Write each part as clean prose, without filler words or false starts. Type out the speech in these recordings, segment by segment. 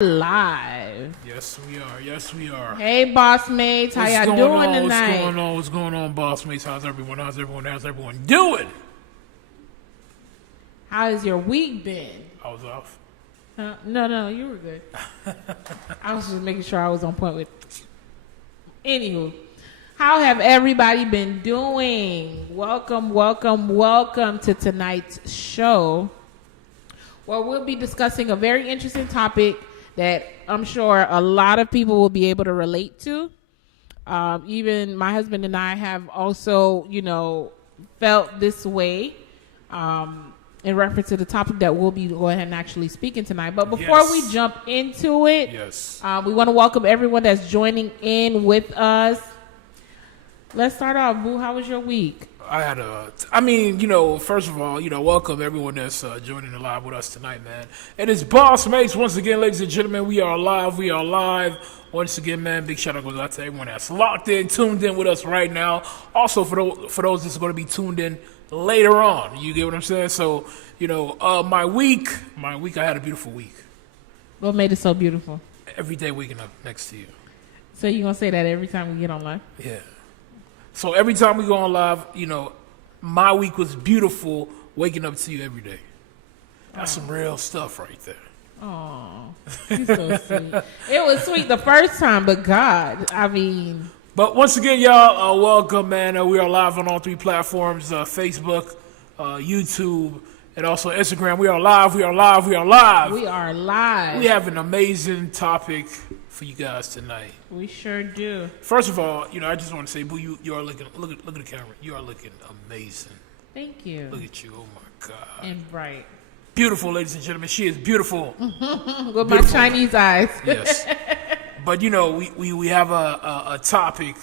Live. Yes, we are. Yes, we are. Hey, boss mates. How y'all doing tonight? What's going on? What's going on, boss mates? How's everyone? How's everyone doing? How has your week been? I was off. No, you were good. I was just making sure I was on point with. Anywho, how have everybody been doing? Welcome to tonight's show, where we'll be discussing a very interesting topic that I'm sure a lot of people will be able to relate to. Even my husband and I have also, felt this way in reference to the topic that we'll be going ahead and actually speaking tonight. But before we jump into it, we want to welcome everyone that's joining in with us. Let's start off. Boo, how was your week? First of all, welcome everyone that's joining the live with us tonight, man. And it's Boss Mates. Once again, ladies and gentlemen, we are live. Once again, man, big shout out goes out to everyone that's locked in, tuned in with us right now. Also, for those that's going to be tuned in later on. You get what I'm saying? So, my week, I had a beautiful week. What made it so beautiful? Every day waking up next to you. So you're going to say that every time we get on live? Yeah. So every time we go on live, my week was beautiful waking up to you every day. That's some real stuff right there. Oh, you're so sweet. It was sweet the first time, but God, But once again, y'all, welcome, man. We are live on all three platforms, Facebook, YouTube, and also Instagram. We are live. We have an amazing topic for you guys tonight. We sure do. First of all, I just want to say, Boo, you are looking. Look at the camera. You are looking amazing. Thank you. Look at you. Oh my God. And bright. Beautiful, ladies and gentlemen. She is beautiful. With my Chinese eyes. Yes. But we have a topic.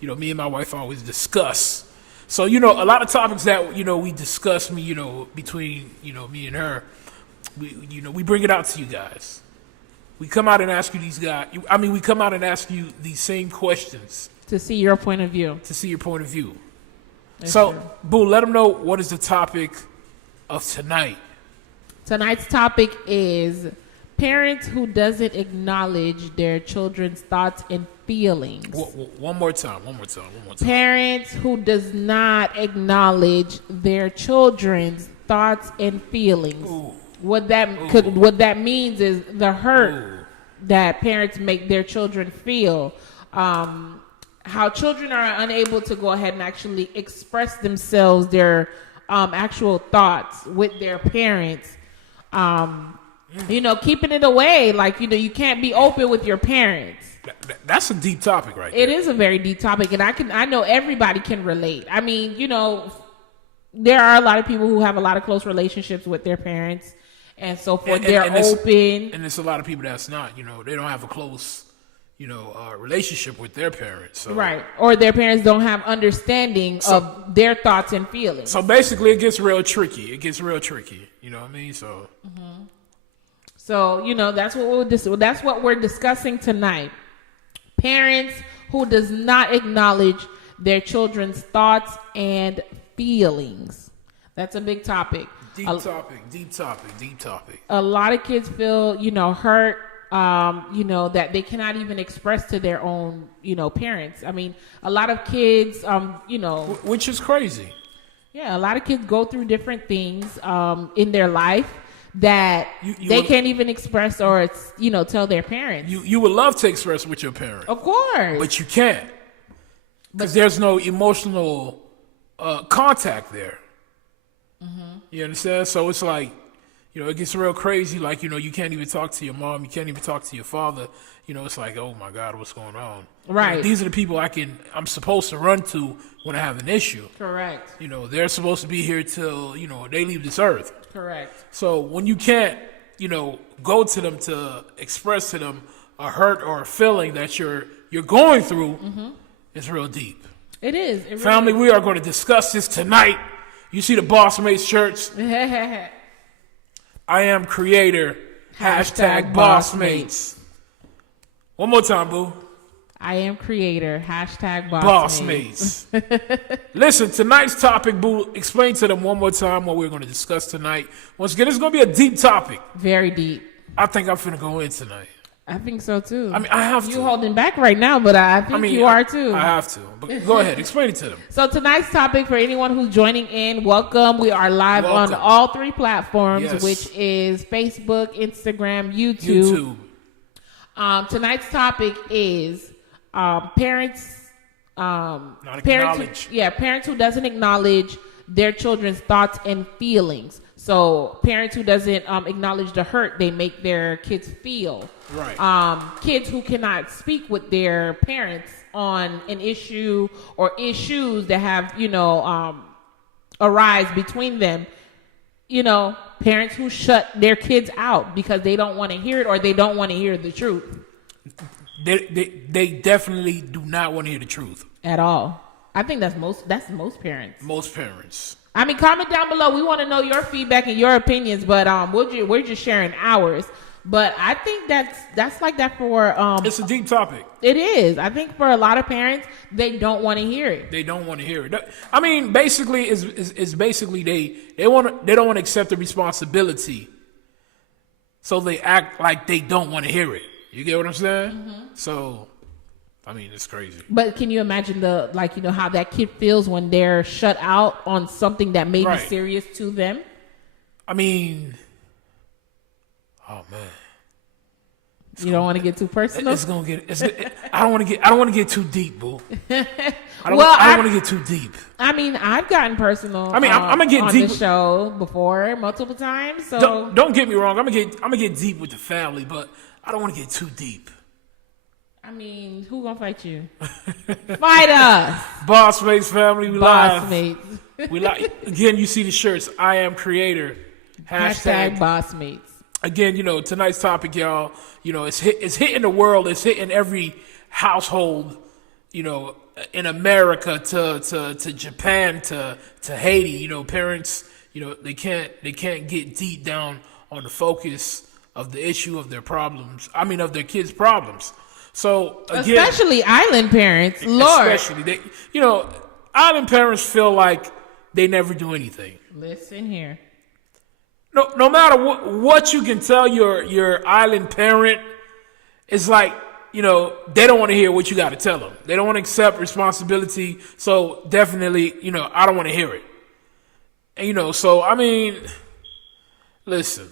Me and my wife always discuss. So a lot of topics that we discuss. Between me and her. We bring it out to you guys. We come out and ask you we come out and ask you these same questions. To see your point of view. That's true. Boo, let them know what is the topic of tonight. Tonight's topic is parents who doesn't acknowledge their children's thoughts and feelings. One more time. Parents who does not acknowledge their children's thoughts and feelings. Ooh. What that means is the hurt that parents make their children feel. How children are unable to go ahead and actually express themselves, their actual thoughts with their parents. Keeping it away, you can't be open with your parents. That's a deep topic, right? It is a very deep topic, and I know everybody can relate. There are a lot of people who have a lot of close relationships with their parents. And so forth, they're open. And there's a lot of people that's not, they don't have a close, relationship with their parents. So. Right. Or their parents don't have understanding of their thoughts and feelings. So basically it gets real tricky. You know what I mean? So. Mm-hmm. So, that's what we're discussing tonight. Parents who does not acknowledge their children's thoughts and feelings. That's a big topic. Deep topic. A lot of kids feel, hurt, that they cannot even express to their own, parents. A lot of kids, Which is crazy. Yeah, a lot of kids go through different things in their life that they can't even express or, tell their parents. You would love to express with your parents. Of course. But you can't. Because there's no emotional contact there. Mm-hmm. You understand? So it's like, it gets real crazy. Like, you can't even talk to your mom. You can't even talk to your father. It's like, oh my God, what's going on? Right. These are the people I'm supposed to run to when I have an issue. Correct. They're supposed to be here till, they leave this earth. Correct. So when you can't, go to them to express to them a hurt or a feeling that you're going through, it's real deep. It is. Family, we are going to discuss this tonight. You see the Boss Mates shirts? I am creator. # Boss Mates. One more time, Boo. I am creator. # Boss Mates. Listen, tonight's topic, Boo, explain to them one more time what we're going to discuss tonight. Once again, it's going to be a deep topic. Very deep. I think I'm finna go in tonight. I think so too. I mean, I have you to. holding back right now, but I think you are too. I have to. But go ahead, explain it to them. So tonight's topic, for anyone who's joining in, welcome. We are live on all 3 platforms, which is Facebook, Instagram, YouTube. Tonight's topic is parents. Parents who doesn't acknowledge their children's thoughts and feelings. So parents who doesn't acknowledge the hurt they make their kids feel. Right. Kids who cannot speak with their parents on an issue or issues that have, arise between them. Parents who shut their kids out because they don't want to hear it or they don't want to hear the truth. They definitely do not want to hear the truth. At all. I think that's most parents. Most parents. I mean, comment down below. We want to know your feedback and your opinions, but we're just sharing ours. But I think that's like that for it's a deep topic. It is. I think for a lot of parents, they don't want to hear it. They don't want to hear it. I mean, basically, is basically they don't want to accept the responsibility, so they act like they don't want to hear it. You get what I'm saying? Mm-hmm. So, I mean, it's crazy. But can you imagine how that kid feels when they're shut out on something that may be serious to them? I mean, oh man, you don't want to get too personal. I don't want to get too deep, boo. I don't want to get too deep. I mean, I've gotten personal. I mean, I'm gonna get on deep the show before multiple times. So don't get me wrong. I'm gonna get deep with the family, but I don't want to get too deep. I mean, who gonna fight you? Fight us, Boss Mates family. We Boss live. Mates. We like again. You see the shirts. I am creator. Hashtag Boss Mates. Again, tonight's topic, y'all. It's hitting the world. It's hitting every household. In America to Japan to Haiti. Parents. They can't get deep down on the focus of the issue of their problems. I mean, of their kids' problems. So again, especially island parents, Lord. Especially island parents feel like they never do anything. Listen here. No matter what you can tell your island parent, it's like they don't want to hear what you got to tell them. They don't want to accept responsibility. So definitely, I don't want to hear it. And so I mean, listen.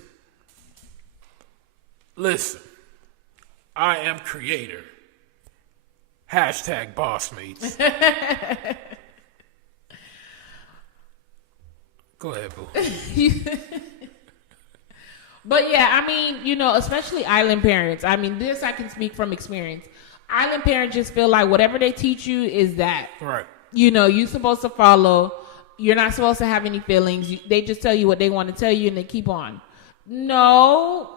I am creator. Hashtag Boss Mates. Go ahead, boo. But yeah, I mean, especially island parents. I mean, this I can speak from experience. Island parents just feel like whatever they teach you is that. Right. You're supposed to follow. You're not supposed to have any feelings. They just tell you what they want to tell you and they keep on. No.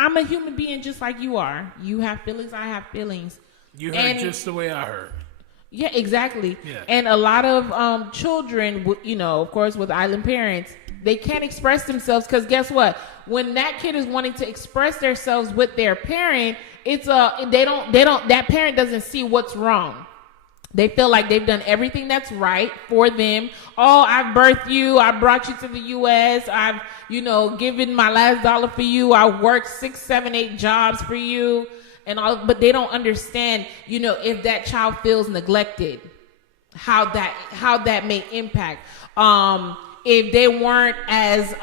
I'm a human being just like you are. You have feelings, I have feelings. You heard just the way I heard. Yeah, exactly. Yeah. And a lot of children, of course, with island parents, they can't express themselves because guess what? When that kid is wanting to express themselves with their parent, that parent doesn't see what's wrong. They feel like they've done everything that's right for them. Oh, I've birthed you. I brought you to the U.S. I've, given my last dollar for you. I worked 6, 7, 8 jobs for you. And all, but they don't understand, if that child feels neglected, how that may impact. If they weren't as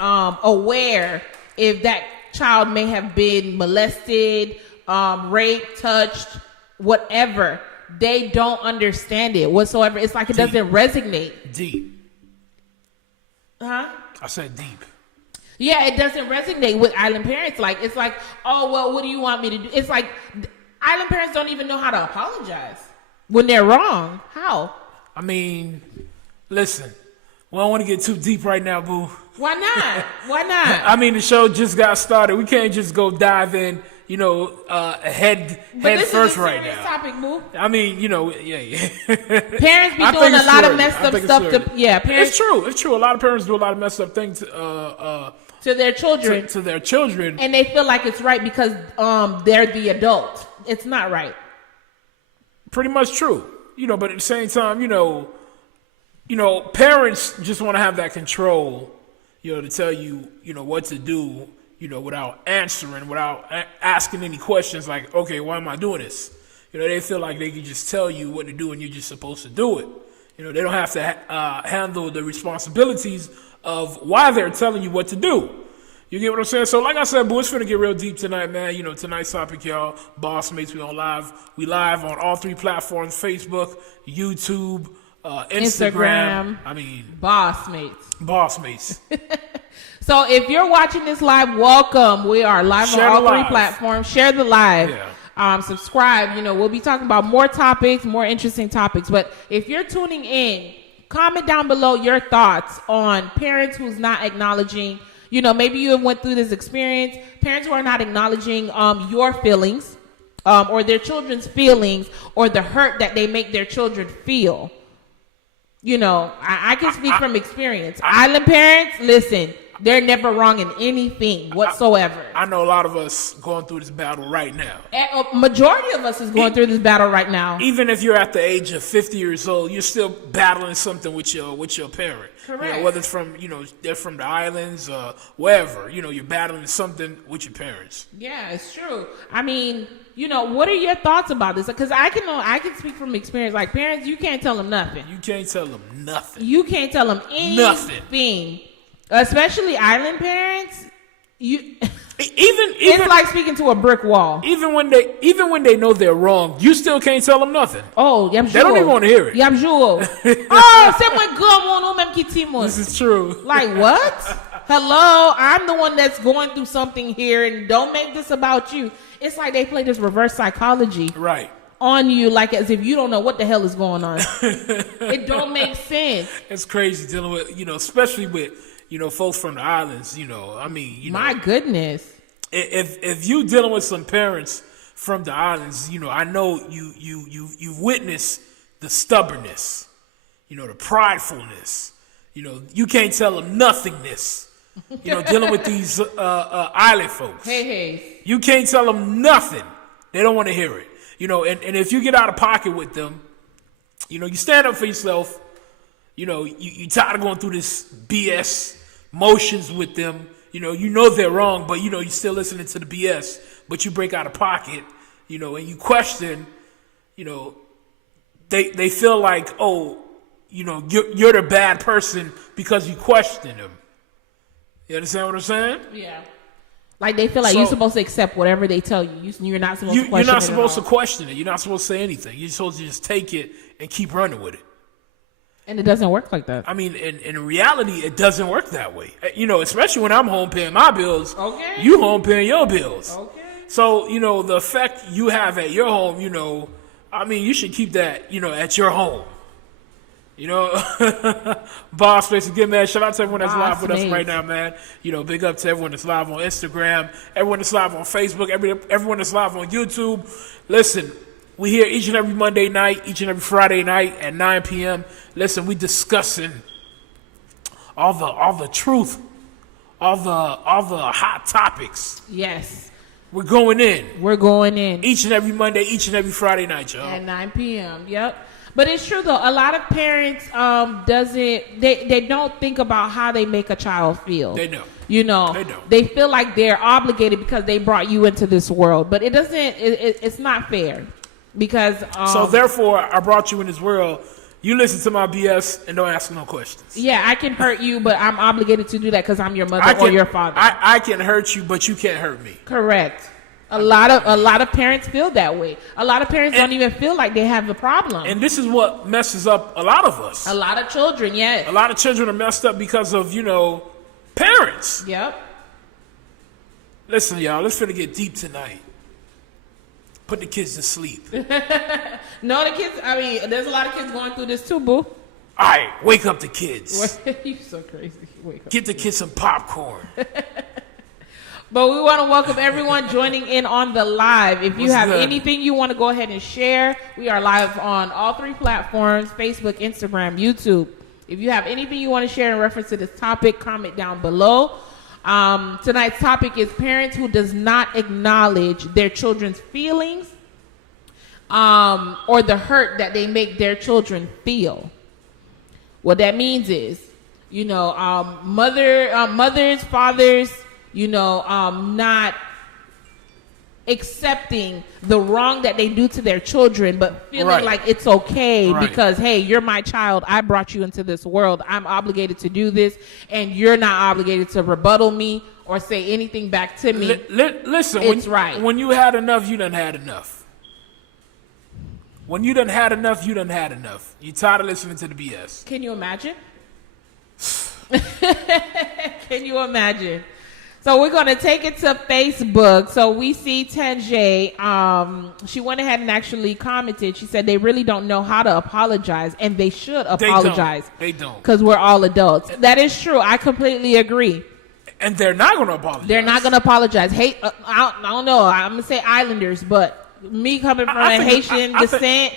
aware, if that child may have been molested, raped, touched, whatever. They don't understand it whatsoever. It's like it doesn't resonate. Deep. Huh? I said deep. Yeah, it doesn't resonate with island parents. Like, it's like, oh, well, what do you want me to do? It's like island parents don't even know how to apologize when they're wrong. How? I mean, listen, we don't want to get too deep right now, boo. Why not? Why not? I mean, the show just got started. We can't just go dive in, head first right now. Topic, boo. I mean, yeah. Parents be doing a lot of messed up stuff. Parents. It's true. A lot of parents do a lot of messed up things to their children. To their children, and they feel like it's right because they're the adult. It's not right. Pretty much true. But at the same time, parents just want to have that control, to tell you, what to do, without answering, without asking any questions like, okay, why am I doing this? They feel like they can just tell you what to do and you're just supposed to do it. They don't have to handle the responsibilities of why they're telling you what to do. You get what I'm saying? So like I said, boy, it's finna get real deep tonight, man. Tonight's topic, y'all, Boss Mates, we on live. We live on all 3 platforms, Facebook, YouTube, Instagram. Boss Mates. Boss Mates. So if you're watching this live, welcome. We are live on all 3 platforms. Share the live. Yeah. Subscribe. We'll be talking about more topics, more interesting topics. But if you're tuning in, comment down below your thoughts on parents who's not acknowledging, maybe you have went through this experience, parents who are not acknowledging your feelings or their children's feelings or the hurt that they make their children feel. I can speak from experience. Island parents, listen, they're never wrong in anything whatsoever. I know a lot of us going through this battle right now. A majority of us is going through this battle right now. Even if you're at the age of 50 years old, you're still battling something with your parent. Correct. Whether it's from, they're from the islands, wherever, you're battling something with your parents. Yeah, it's true. What are your thoughts about this? Because I can speak from experience. Like parents, you can't tell them nothing. You can't tell them nothing. You can't tell them anything. Nothing. Especially island parents, it's like speaking to a brick wall. Even when they know they're wrong, you still can't tell them nothing. Oh, they don't even want to hear it. This is true. Like what? Hello, I'm the one that's going through something here, and don't make this about you. It's like they play this reverse psychology, right, on you, like as if you don't know what the hell is going on. It don't make sense. It's crazy dealing with especially with folks from the islands, my goodness. If you dealing with some parents from the islands, I know you've witnessed the stubbornness, the pridefulness, you can't tell them nothingness, dealing with these island folks. Hey. You can't tell them nothing. They don't want to hear it, and if you get out of pocket with them, you stand up for yourself. You tired of going through this BS motions with them. They're wrong, but you still listening to the BS. But you break out of pocket, and you question. They feel like, you're the bad person because you question them. You understand what I'm saying? Yeah. Like they feel like you're supposed to accept whatever they tell you. You're not supposed to question it. You're not supposed to question it. You're not supposed to say anything. You're supposed to just take it and keep running with it. And it doesn't work like that. In reality, it doesn't work that way. Especially when I'm home paying my bills. Okay. You home paying your bills. Okay. So, the effect you have at your home, you should keep that, at your home. Boss Mates again, man. Shout out to everyone that's live with us right now, man. Big up to everyone that's live on Instagram, everyone that's live on Facebook, everyone that's live on YouTube. Listen, we here each and every Monday night, each and every Friday night at 9 p.m. Listen, we discussing all the truth, all the hot topics. Yes. We're going in. Each and every Monday, each and every Friday night, y'all. At 9 p.m. Yep. But it's true though. A lot of parents they don't think about how they make a child feel. They don't. They don't. They feel like they're obligated because they brought you into this world, but it doesn't. It's not fair. Because so therefore, I brought you in this world. You listen to my BS and don't ask no questions. Yeah, I can hurt you, but I'm obligated to do that because I'm your mother or your father. I can hurt you, but you can't hurt me. Correct. A lot of parents feel that way. A lot of parents don't even feel like they have a problem. And this is what messes up a lot of us. A lot of children, yes. A lot of children are messed up because of parents. Yep. Listen, y'all, let's finna get deep tonight. Put the kids to sleep. No, the kids, there's a lot of kids going through this too, boo. All right, wake up the kids. You're so crazy. Wake up. Get the kids some popcorn. But we want to welcome everyone joining in on the live. If you have anything you want to go ahead and share, we are live on all 3 platforms, Facebook, Instagram, YouTube. If you have anything you want to share in reference to this topic, comment down below. Tonight's topic is parents who does not acknowledge their children's feelings or the hurt that they make their children feel. What that means is, mothers, fathers, not accepting the wrong that they do to their children, but feeling like it's okay because, hey, you're my child. I brought you into this world. I'm obligated to do this, and you're not obligated to rebuttal me or say anything back to me. Listen, when you had enough, you done had enough. When you done had enough, you done had enough. You tired of listening to the BS. Can you imagine? Can you imagine? So we're going to take it to Facebook. So we see Tanjay. She went ahead and actually commented. She said they really don't know how to apologize, and they should apologize. They don't. Because we're all adults. That is true. I completely agree. And they're not going to apologize. They're not going to apologize. Hey, I don't know. I'm going to say Islanders, but me coming from a Haitian descent,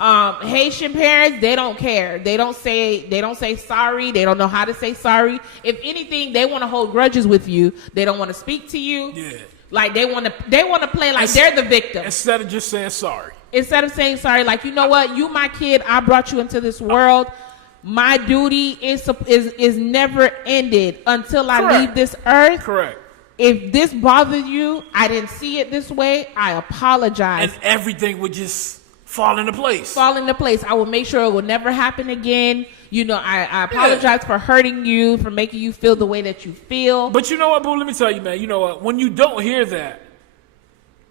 Haitian parents, they don't care. They don't say sorry. They don't know how to say sorry. If anything, they want to hold grudges with you. They don't want to speak to you. Yeah. Like they want to play like they're the victim. Instead of just saying sorry. Instead of saying sorry, like, you know what? You my kid. I brought you into this world. My duty is never ended until I leave this earth. Correct. If this bothered you, I didn't see it this way. I apologize. And everything would just fall into place. I will make sure it will never happen again. I apologize for hurting you, for making you feel the way that you feel. But you know what, boo? Let me tell you, man. You know what? When you don't hear that,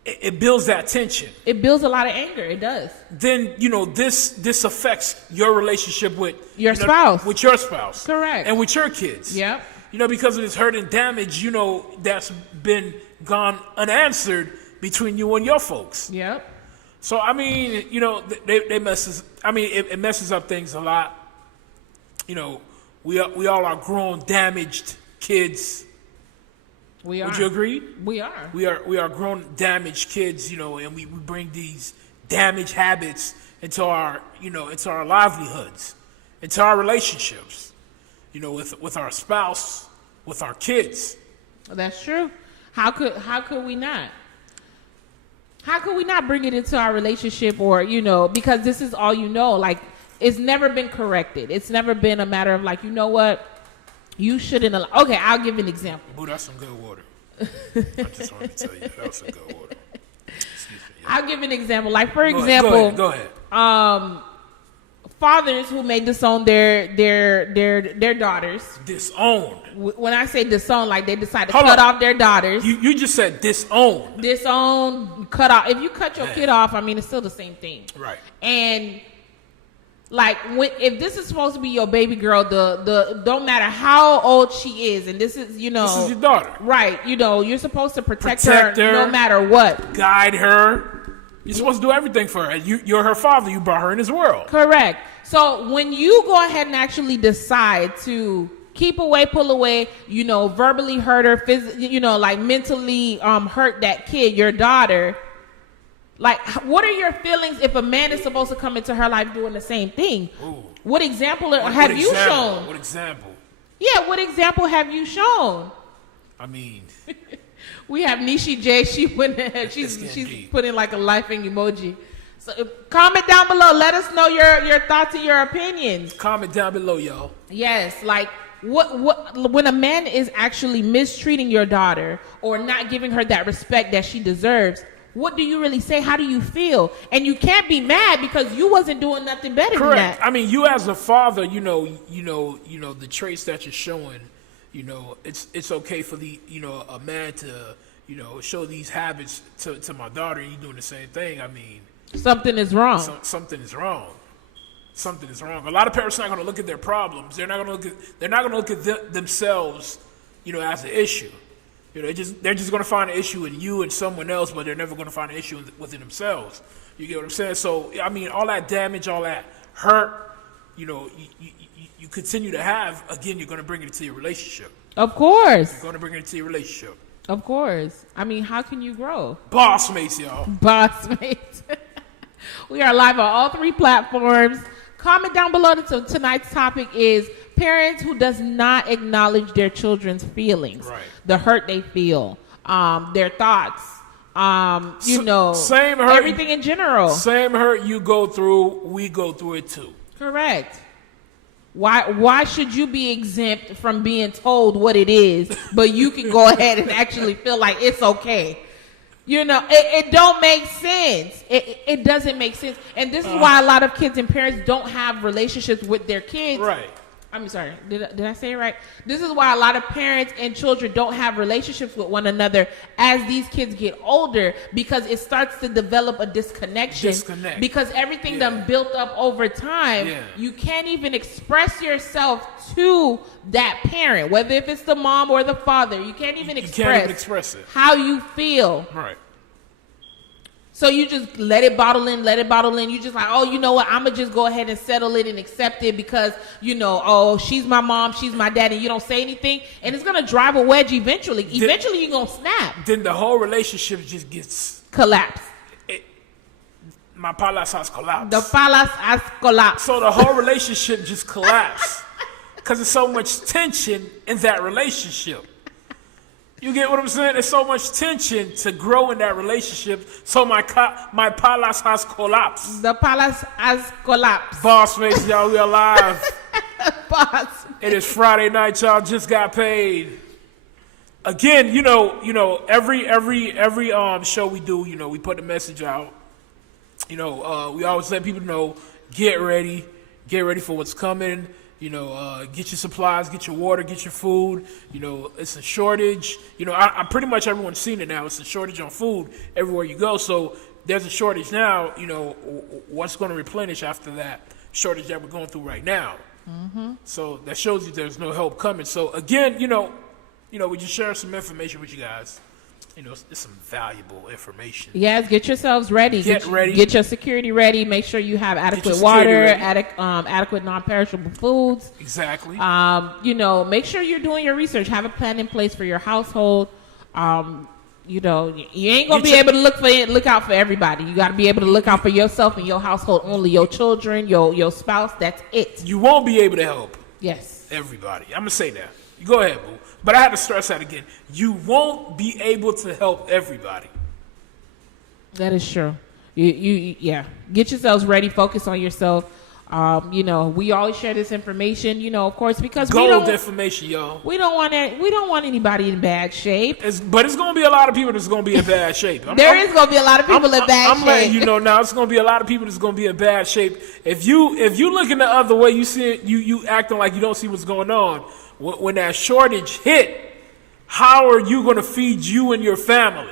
it builds that tension. It builds a lot of anger. It does. Then, this affects your relationship with your spouse. With your spouse. Correct. And with your kids. Yep. Because of this hurt and damage, that's been gone unanswered between you and your folks. Yep. So, I mean, they messes. I mean, it messes up things a lot. We all are grown, damaged kids. We are. Would you agree? We are. We are grown, damaged kids. And we bring these damaged habits into our livelihoods, into our relationships. With our spouse, with our kids. That's true. How could we not? How could we not bring it into our relationship, or because this is all like it's never been corrected. It's never been a matter of like, you know what, you shouldn't allow. Okay, I'll give an example. Boo, that's some good water. I just wanted to tell you that was some good water. Excuse me. Yeah. I'll give an example. Like for example, go ahead. Fathers who may disown their daughters. Disown. When I say disown, like they decide to cut off their daughters. You just said disown. Disown, cut off. If you cut your kid off, I mean, it's still the same thing. Right. And like if this is supposed to be your baby girl, the don't matter how old she is, and this is this is your daughter, right? You're supposed to protect her no matter what. Guide her. You're supposed to do everything for her. You're her father. You brought her in this world. Correct. So when you go ahead and actually decide to keep away, pull away, verbally hurt her, like mentally hurt that kid, your daughter, like what are your feelings if a man is supposed to come into her life doing the same thing? Ooh. What example have you shown? What example? Yeah, what example have you shown? I mean... We have Nishi J. She went ahead. She's putting like a laughing emoji. So comment down below. Let us know your thoughts and your opinions. Comment down below, y'all. Yes, like what when a man is actually mistreating your daughter or not giving her that respect that she deserves, what do you really say? How do you feel? And you can't be mad because you wasn't doing nothing better than that. I mean, you as a father, the traits that you're showing. It's okay for a man to show these habits to my daughter, and you doing the same thing. I mean, something is wrong. Something is wrong. Something is wrong. A lot of parents are not going to look at their problems. They're not going to look at themselves, as an issue. They're just going to find an issue in you and someone else, but they're never going to find an issue within themselves. You get what I'm saying? So I mean, all that damage, all that hurt, you continue to have, again, you're going to bring it into your relationship. Of course. You're going to bring it into your relationship. Of course. I mean, how can you grow? Boss mates, y'all. Boss mates. We are live on all 3 platforms. Comment down below. Tonight's topic is parents who does not acknowledge their children's feelings. Right. The hurt they feel, their thoughts, same hurt, everything in general. Same hurt you go through, we go through it too. Correct. Why should you be exempt from being told what it is, but you can go ahead and actually feel like it's okay? You know, it don't make sense. It doesn't make sense. And this is why a lot of kids and parents don't have relationships with their kids. Right. I'm sorry. Did I say it right? This is why a lot of parents and children don't have relationships with one another as these kids get older, because it starts to develop a disconnection. Because everything done built up over time, you can't even express yourself to that parent, whether if it's the mom or the father. You can't even express it. How you feel. Right. So you just let it bottle in. You just like, oh, you know what? I'm going to just go ahead and settle it and accept it because, you know, oh, she's my mom, she's my dad, and you don't say anything. And it's going to drive a wedge eventually. Eventually, you're going to snap. Then the whole relationship just gets... collapsed. My palas has collapsed. The palas has collapsed. So the whole relationship just collapsed because there's so much tension in that relationship. You get what I'm saying? There's so much tension to grow in that relationship. So my palace has collapsed. The palace has collapsed. Boss mates, y'all, we are live. Boss. It is Friday night, y'all. Just got paid. Again, you know, every show we do, you know, we put the message out. You know, we always let people know, get ready for what's coming. You know, get your supplies, get your water, get your food. You know, it's a shortage. You know, I pretty much everyone's seen it now. It's a shortage on food everywhere you go. So there's a shortage now. You know, what's going to replenish after that shortage that we're going through right now? Mm-hmm. So that shows you there's no help coming. So again, you know, we just share some information with you guys. You know, it's some valuable information. Yes, get yourselves ready. Get ready. Get your security ready. Make sure you have adequate water, adequate non-perishable foods. Exactly. You know, make sure you're doing your research. Have a plan in place for your household. You know, you ain't gonna be able to look out for everybody. You got to be able to look out for yourself and your household only. Your children, your spouse. That's it. You won't be able to help. Yes. Everybody. I'm gonna say that. You go ahead, boo. But I had to stress that again. You won't be able to help everybody. That is true. Yeah. Get yourselves ready. Focus on yourself. You know, we always share this information. You know, of course, because gold information, y'all. We don't want anybody in bad shape. But it's gonna be a lot of people that's gonna be in bad shape. There is gonna be a lot of people in bad shape. I'm letting you know now. It's gonna be a lot of people that's gonna be in bad shape. If you looking the other way, you see you acting like you don't see what's going on. When that shortage hit, how are you going to feed you and your family?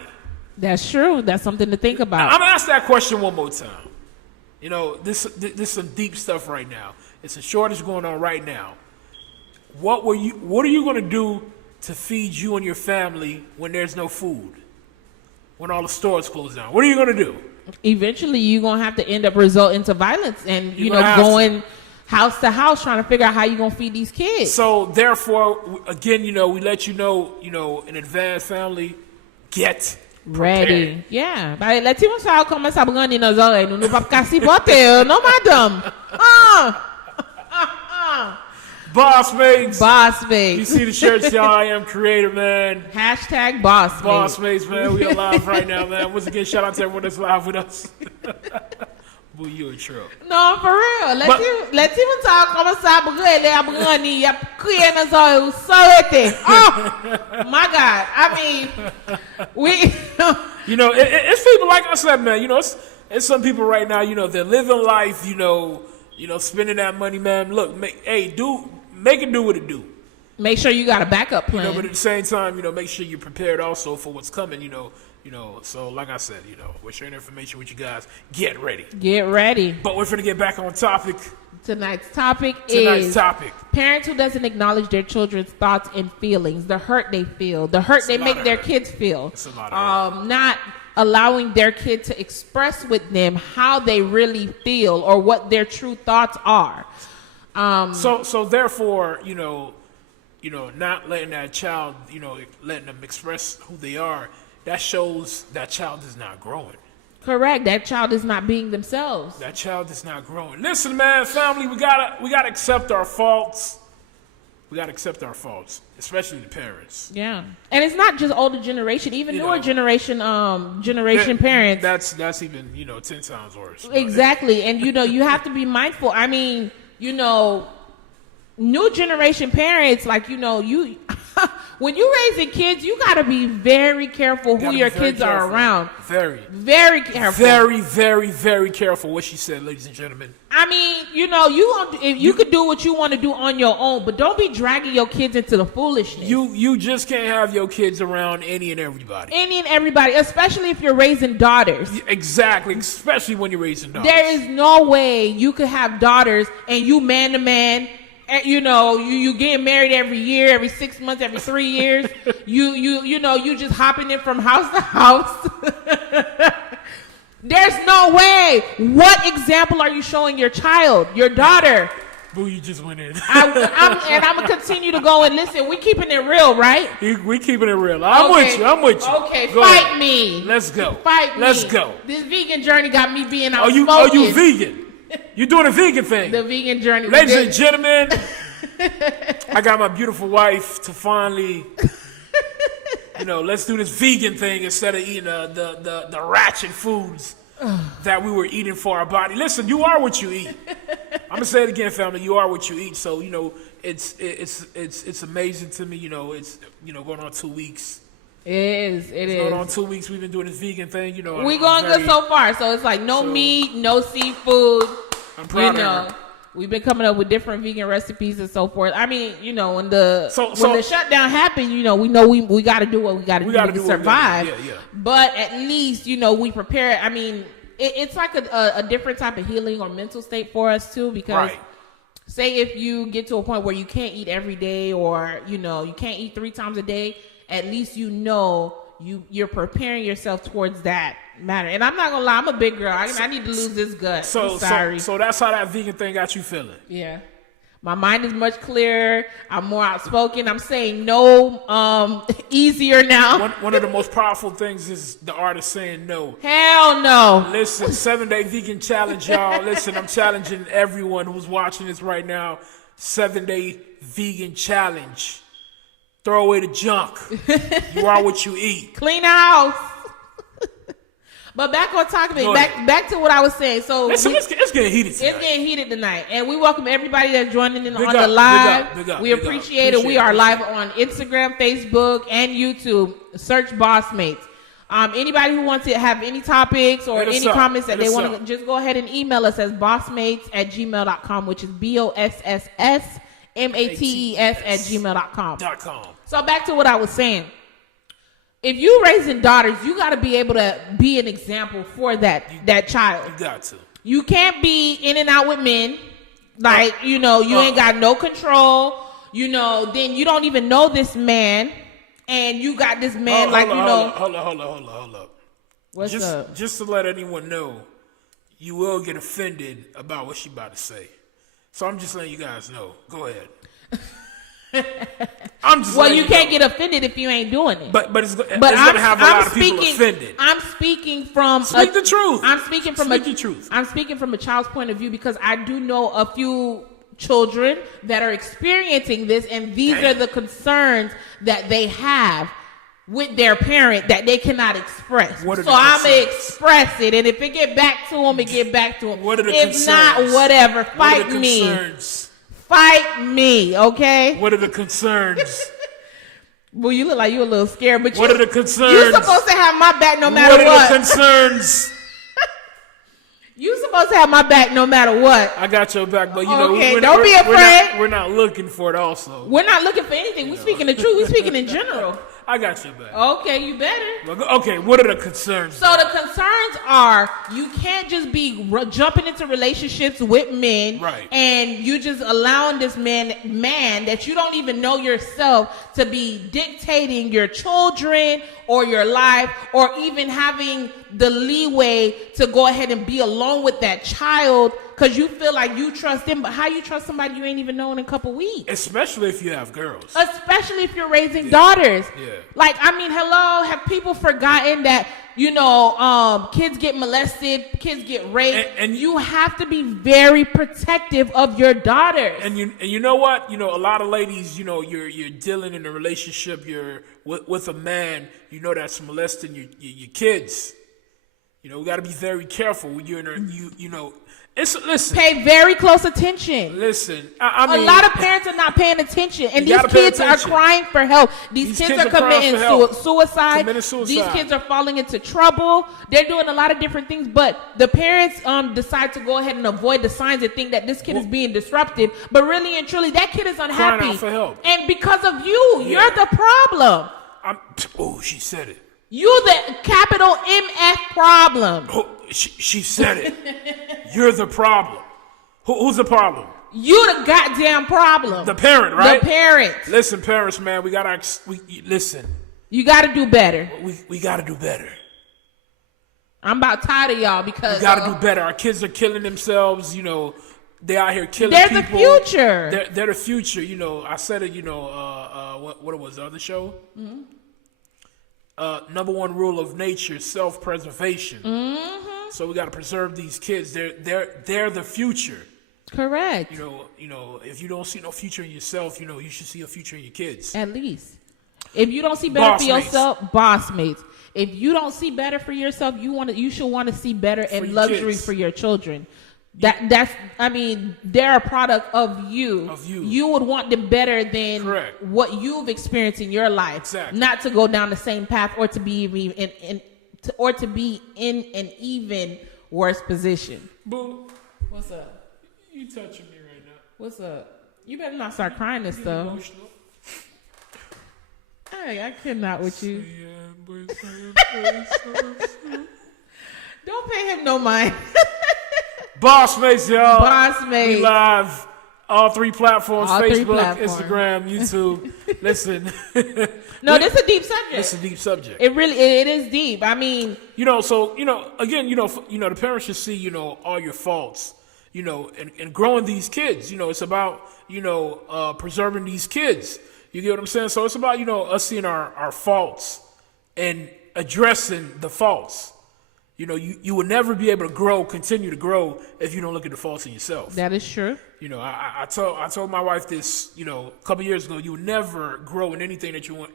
That's true. That's something to think about. I'm going to ask that question one more time. You know, this is some deep stuff right now. It's a shortage going on right now. What are you going to do to feed you and your family when there's no food? When all the stores close down? What are you going to do? Eventually, you're going to have to end up resulting into violence and, going house to house trying to figure out how you're going to feed these kids. So, therefore, again, you know, we let you know, in advance, family, get ready. Yeah. But let's even say how come sa bugani na zore. Nous pas kasi bote. No, madam. Boss mates. Boss mates. You see the shirts, y'all. I am creator, man. Hashtag boss mates. Boss mates, man. We are live right now, man. Once again, shout out to everyone that's live with us. Boo, you a trip. No, for real. Let's even talk como sa bugani abugani ya kuya na zore sorete. Oh my God. I mean, we. You know, it's people like I said, man. You know, it's some people right now. You know, they're living life. You know, spending that money, man. Look, make it do what it do. Make sure you got a backup plan. You know, but at the same time, you know, make sure you're prepared also for what's coming. You know. So like I said, you know, we're sharing information with you guys. Get ready. Get ready. But we're going to get back on topic. Tonight's topic is parents who doesn't acknowledge their children's thoughts and feelings, the hurt they feel, the hurt they make their kids feel. It's a lot of hurt. Not allowing their kid to express with them how they really feel or what their true thoughts are. So therefore, you know, not letting that child, you know, letting them express who they are. That shows that child is not growing. Correct. That child is not being themselves. That child is not growing. Listen, man, family, we gotta accept our faults. We gotta accept our faults, especially the parents. Yeah, and it's not just older generation, even newer generation parents. That's even 10 times worse. Exactly, and you have to be mindful. I mean, new generation parents, like, you know, you when you raising kids, you got to be very careful who your kids are around. Very careful. Very, very, very careful what she said, ladies and gentlemen. I mean, you know, you could do what you want to do on your own, but don't be dragging your kids into the foolishness. You just can't have your kids around any and everybody. Any and everybody, especially if you're raising daughters. Exactly, especially when you're raising daughters. There is no way you could have daughters and you man to man. You know, you getting married every year, every 6 months, every 3 years. You know, you just hopping in from house to house. There's no way. What example are you showing your child, your daughter? Boo, you just went in. I'm gonna continue to go and listen. We keeping it real, right? We keeping it real. I'm with you. Okay, go fight ahead. me. Let's go. Fight me. Let's go. This vegan journey got me being out smoking. Are you vegan? You doing a vegan thing? The vegan journey. Ladies and gentlemen, I got my beautiful wife to finally, you know, let's do this vegan thing instead of eating the ratchet foods that we were eating for our body. Listen, you are what you eat. I'm gonna say it again, family. You are what you eat. So, you know, it's amazing to me. You know, it's, you know, going on 2 weeks. It is. Going on 2 weeks. We've been doing this vegan thing. You know, we going good so far. So it's like no meat, no seafood. I'm proud of her. We've been coming up with different vegan recipes and so forth. I mean, you know, when the shutdown happened, you know we got to do what we got to do to survive. Yeah. But at least, you know, we prepare. I mean, it's like a different type of healing or mental state for us too, because say if you get to a point where you can't eat every day, or, you know, you can't eat 3 times a day, at least you know you're preparing yourself towards that matter. And I'm not gonna lie, I'm a big girl. I need to lose this gut. I'm sorry. So that's how that vegan thing got you feeling. Yeah. My mind is much clearer. I'm more outspoken. I'm saying no easier now. One of the most powerful things is the art of saying no. Hell no. Listen, 7-day vegan challenge, y'all. Listen, I'm challenging everyone who's watching this right now. 7-day vegan challenge. Throw away the junk. You are what you eat. Clean the house. But back on topic, back to what I was saying. So it's getting heated tonight. It's getting heated tonight. And we welcome everybody that's joining in on the live. Big up, we appreciate it. We are live on Instagram, Facebook, and YouTube. Search Boss Mates. Anybody who wants to have any topics or any comments that they want to, just go ahead and email us as bossmates@gmail.com, which is BOSSSMATES@gmail.com. So back to what I was saying. If you raising daughters, you got to be able to be an example for that child. You got to. You can't be in and out with men. Like, you know, you ain't got no control. You know, then you don't even know this man. And you got this man Hold up. What's up? Just to let anyone know, you will get offended about what she about to say. So I'm just letting you guys know. Go ahead. You can't get offended if you ain't doing it. But it's going to have a lot of people offended. I'm speaking from the truth. I'm speaking from the truth. I'm speaking from a child's point of view, because I do know a few children that are experiencing this, and these are the concerns that they have with their parent that they cannot express. So I'm gonna express it, and if it get back to them, it get back to them. If not, whatever. Fight me. Fight me, okay? What are the concerns? Well, you look like you a little scared, but what are the concerns? You're supposed to have my back no matter what. What are the concerns? You supposed to have my back no matter what. I got your back, but you know, don't be afraid. We're not looking for it also. We're not looking for anything. We're speaking the truth. We're speaking in general. I got your back. Okay, you better. Okay, what are the concerns? So the concerns are you can't just be jumping into relationships with men, right? And you just allowing this man that you don't even know yourself to be dictating your children or your life, or even having the leeway to go ahead and be alone with that child because you feel like you trust them. But how you trust somebody you ain't even known in a couple weeks? Especially if you have girls. Especially if you're raising daughters. Yeah. Like, I mean, hello, have people forgotten that, you know, kids get molested, kids get raped, and you have to be very protective of your daughters. And you know what? You know, a lot of ladies, you know, you're dealing in a relationship, you're with a man, you know, that's molesting your kids. You know, we got to be very careful when you're in a, you know, listen. Pay very close attention. Listen, I mean, a lot of parents are not paying attention, and these kids are crying for help. These kids are committing suicide. These kids are falling into trouble. They're doing a lot of different things, but the parents decide to go ahead and avoid the signs and think that this kid is being disruptive. But really and truly, that kid is unhappy. Crying out for help. And because of you, you're the problem. She said it. You the capital MF problem. Oh, she said it. You're the problem. Who's the problem? You the goddamn problem. The parent, right? The parent. Listen, parents, man, we gotta listen. You gotta do better. We gotta do better. I'm about tired of y'all because we gotta do better. Our kids are killing themselves. You know, they out here killing people. They're the future. They're the future. You know, I said it. You know, what was the other show? Mm-hmm. Number one rule of nature: self-preservation. Mm-hmm. So we got to preserve these kids. They're the future. Correct. You know, if you don't see no future in yourself, you know, you should see a future in your kids. At least, if you don't see better for yourself, boss mates. If you don't see better for yourself, you should want to see better and luxury for your children. I mean, they're a product of you. You would want them better than what you've experienced in your life. Exactly. Not to go down the same path or to be in an even worse position. Boo. What's up? You touching me right now. What's up? You better not start crying this stuff. Emotional. Hey, I cannot with you. Don't pay him no mind. Boss Mates, y'all. Boss Mates. We live. All three platforms, Facebook, Instagram, YouTube. Listen. No, this is a deep subject. It's a deep subject. It is deep. I mean. So, again, the parents should see, all your faults, and growing these kids. It's about, preserving these kids. You get what I'm saying? So it's about, us seeing our faults and addressing the faults. You will never be able to continue to grow if you don't look at the faults in yourself. That is true. I told my wife this, a couple years ago. You will never grow in anything that you want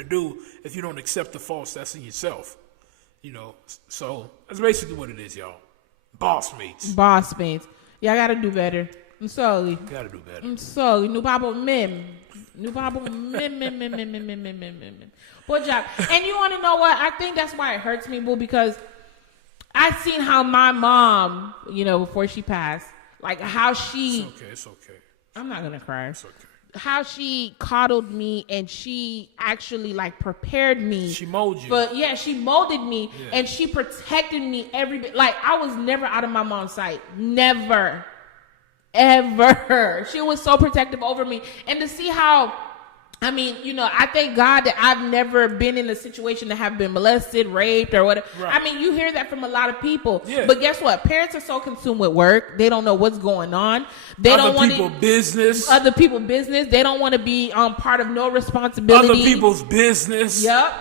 to do if you don't accept the faults that's in yourself. So that's basically what it is, y'all. Boss mates. Boss mates. Yeah, I gotta do better. I'm sorry. Gotta do better. I'm sorry. New Papa Mim. Good job. And you want to know what? I think that's why it hurts me, boo, because I seen how my mom, before she passed, like how she. It's okay. I'm not gonna cry. It's okay. How she coddled me and she actually prepared me. She molded you. But yeah, she molded me and she protected me every bit. Like I was never out of my mom's sight. Never. Ever. She was so protective over me. And to see how, I thank God that I've never been in a situation to have been molested, raped, or whatever. Right. You hear that from a lot of people. Yeah. But guess what? Parents are so consumed with work. They don't know what's going on. Other people's business. They don't want to be part of no responsibility. Other people's business. Yep.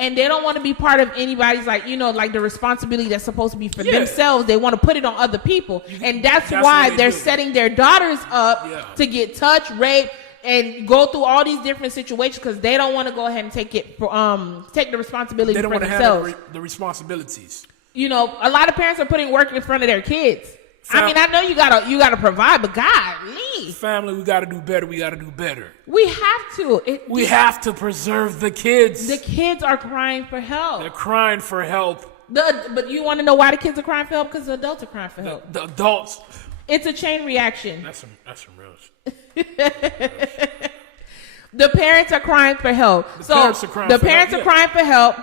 And they don't want to be part of anybody's, the responsibility that's supposed to be for themselves. They want to put it on other people. And that's why they're setting their daughters up to get touched, raped, and go through all these different situations because they don't want to go ahead and take the responsibility for themselves. They don't want to have the responsibilities. A lot of parents are putting work in front of their kids. I know you gotta provide, but golly. Family, we gotta do better. We have to. We have to preserve the kids. The kids are crying for help. They're crying for help. But you want to know why the kids are crying for help? Because the adults are crying for help. The adults. It's a chain reaction. That's some real shit. The parents are crying for help. The parents are crying for help.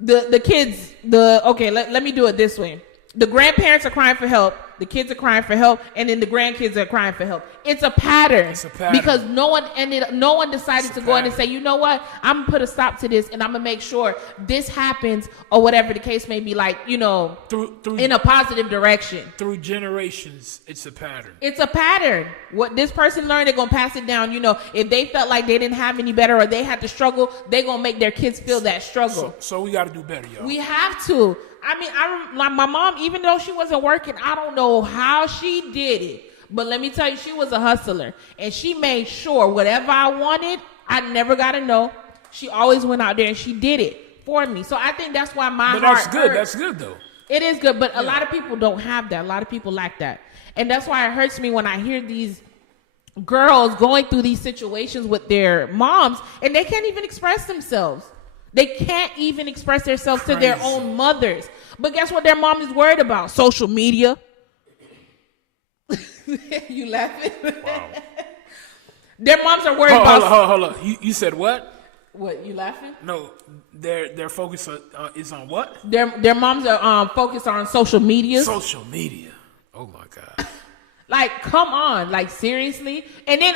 The kids. Let me do it this way. The grandparents are crying for help. The kids are crying for help, and then the grandkids are crying for help. It's a pattern. Because no one decided to go in and say, you know what? I'm gonna put a stop to this, and I'm gonna make sure this happens, or whatever the case may be. Through in a positive direction. Through generations, it's a pattern. It's a pattern. What this person learned, they're gonna pass it down. If they felt like they didn't have any better, or they had to struggle, they're gonna make their kids feel that struggle. So we got to do better, y'all. We have to. My mom, even though she wasn't working, I don't know how she did it. But let me tell you, she was a hustler. And she made sure whatever I wanted, I never got to know. She always went out there and she did it for me. So I think that's why my heart that's good. hurt. That's good, though. It is good, but a lot of people don't have that. A lot of people lack that. And that's why it hurts me when I hear these girls going through these situations with their moms and they can't even express themselves. They can't even express themselves to their own mothers. But guess what their mom is worried about? Social media. You laughing? Wow. Their moms are worried about... Hold on. You said what? What, you laughing? No, their focus is on what? Their moms are focused on social media. Social media. Oh my God. Like, come on, like seriously. And then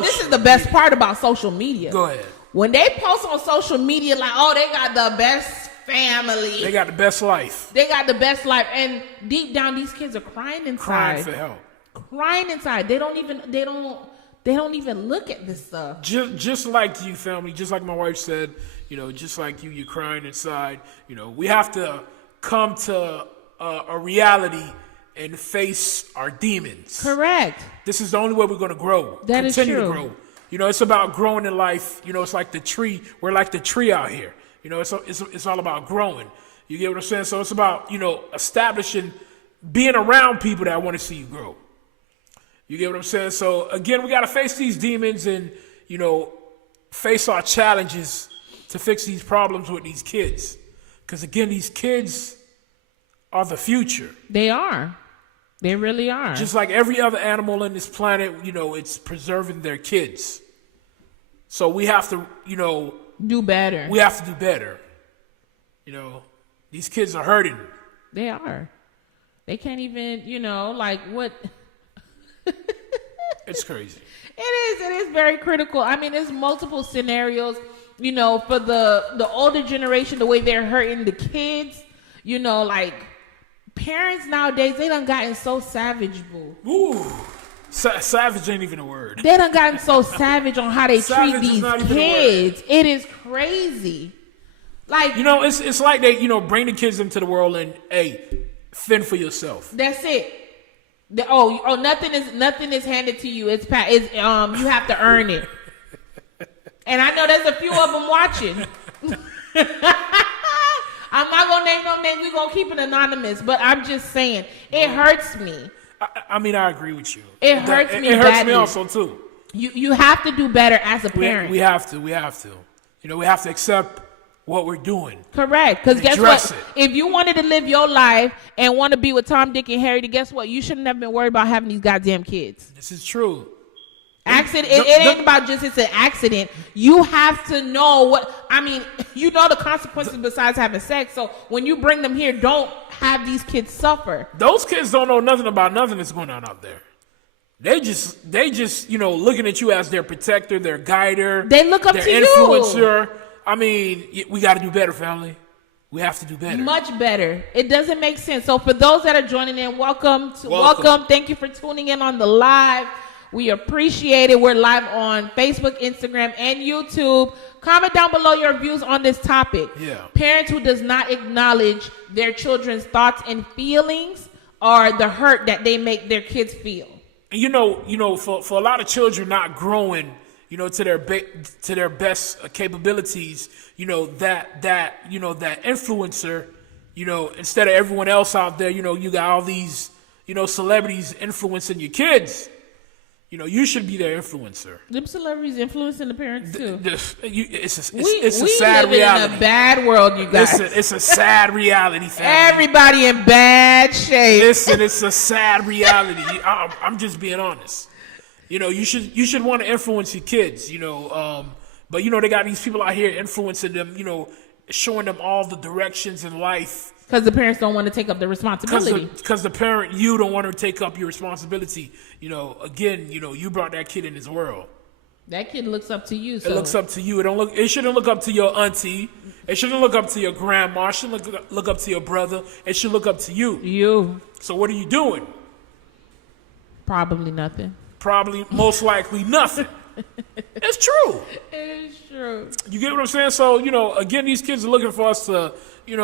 this is the best part about social media. Go ahead. When they post on social media, like, oh, they got the best family. They got the best life. They got the best life, and deep down, these kids are crying inside. Crying for help. Crying inside. They don't even look at this stuff. Just like you, family. Just like my wife said, just like you're crying inside. We have to come to a reality and face our demons. Correct. This is the only way we're going to grow. That is true. Continue to grow. It's about growing in life. It's like the tree. We're like the tree out here. It's all about growing. You get what I'm saying? So it's about, establishing, being around people that want to see you grow. You get what I'm saying? So again, we got to face these demons and, face our challenges to fix these problems with these kids. Because again, these kids are the future. They are. They really are. Just like every other animal on this planet, it's preserving their kids. So we have to, do better. We have to do better. These kids are hurting. They are. They can't even, like what? It's crazy. It is very critical. I mean, there's multiple scenarios, for the older generation, the way they're hurting the kids, like parents nowadays, they done gotten so savage, boo. Ooh. Savage ain't even a word. They done gotten so savage on how they treat these kids. It is crazy. Like, it's like they, bring the kids into the world and, hey, fend for yourself. That's it. Nothing is handed to you. It's you have to earn it. And I know there's a few of them watching. I'm not gonna name no names. We're gonna keep it anonymous. But I'm just saying, it hurts me. I mean, I agree with you. It hurts me. It hurts badly. me also too. You have to do better as a parent. We have to. We have to accept what we're doing. Correct. Because guess what? If you wanted to live your life and want to be with Tom, Dick, and Harry, then guess what? You shouldn't have been worried about having these goddamn kids. This is true. Accident. It ain't about just it's an accident. You have to know what. I mean, the consequences besides having sex. So when you bring them here, don't have these kids suffer. Those kids don't know nothing about nothing that's going on out there. They just looking at you as their protector, their guider. They look up to you. Their influencer. I mean, we got to do better, family. We have to do better. Much better. It doesn't make sense. So for those that are joining in, welcome. Thank you for tuning in on the live. We appreciate it. We're live on Facebook, Instagram, and YouTube. Comment down below your views on this topic. Yeah. Parents who does not acknowledge their children's thoughts and feelings or the hurt that they make their kids feel. For a lot of children not growing, to their best capabilities, that influencer, instead of everyone else out there, you got all these, celebrities influencing your kids. You should be their influencer. Them celebrities influencing the parents too. It's a sad reality. We live in a bad world, you guys. Listen, it's a sad reality, family. Everybody in bad shape. Listen, it's a sad reality. I'm just being honest. You should want to influence your kids. But they got these people out here influencing them. Showing them all the directions in life. Because the parents don't want to take up the responsibility. Because the parent, you don't want to take up your responsibility. Again, you brought that kid in this world. That kid looks up to you. So. It looks up to you. It shouldn't look up to your auntie. It shouldn't look up to your grandma. It shouldn't look up to your brother. It should look up to you. You. So what are you doing? Probably nothing. Most likely nothing. It's true. It is true. You get what I'm saying? So, again, these kids are looking for us to, give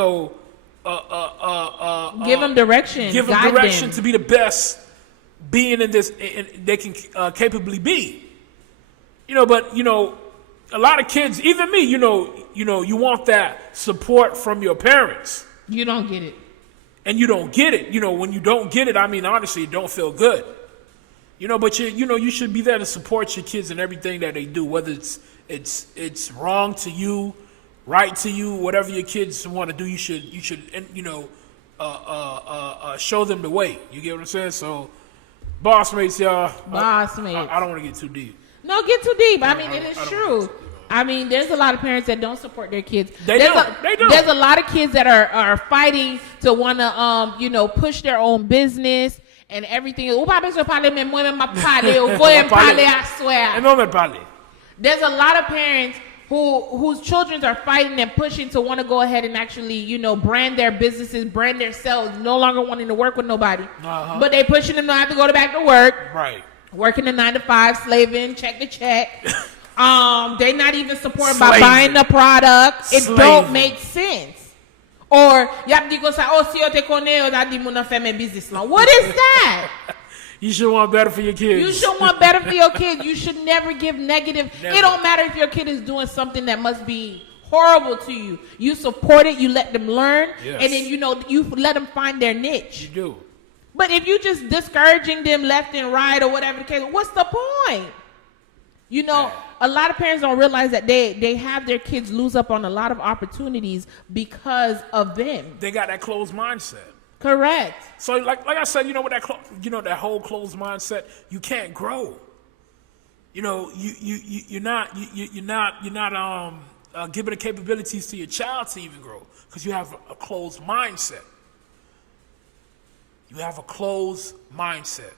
them direction. Give them direction to be the best being in this, they can capably be. But, a lot of kids, even me, you want that support from your parents. You don't get it. and you don't get it. You know, when you don't get it, I mean, honestly, it don't feel good. You know, but you should be there to support your kids in everything that they do, whether it's wrong to you, right to you, whatever your kids want to do. You should show them the way. You get what I'm saying? So, boss mates, y'all. Boss mates. I don't want to get too deep. No, get too deep. I mean, it is true. I mean, there's a lot of parents that don't support their kids. They don't. There's a lot of kids that are fighting to want to, push their own business and everything. There's a lot of parents whose children are fighting and pushing to want to go ahead and actually, brand their businesses, brand themselves, no longer wanting to work with nobody. Uh-huh. But they pushing them to have to go back to work. Right. Working the 9 to 5, slaving, check to check. They not even supporting by buying the product. It don't make sense. Or what is that? You should want better for your kids. You should want better for your kids. You should never give negative. Never. It don't matter if your kid is doing something that must be horrible to you. You support it. You let them learn, yes. And then you let them find their niche. You do. But if you just discouraging them left and right or whatever the case, what's the point? A lot of parents don't realize that they have their kids lose up on a lot of opportunities because of them. They got that closed mindset. Correct. So like I said, with that whole closed mindset, you can't grow. You're not giving the capabilities to your child to even grow because you have a closed mindset. You have a closed mindset.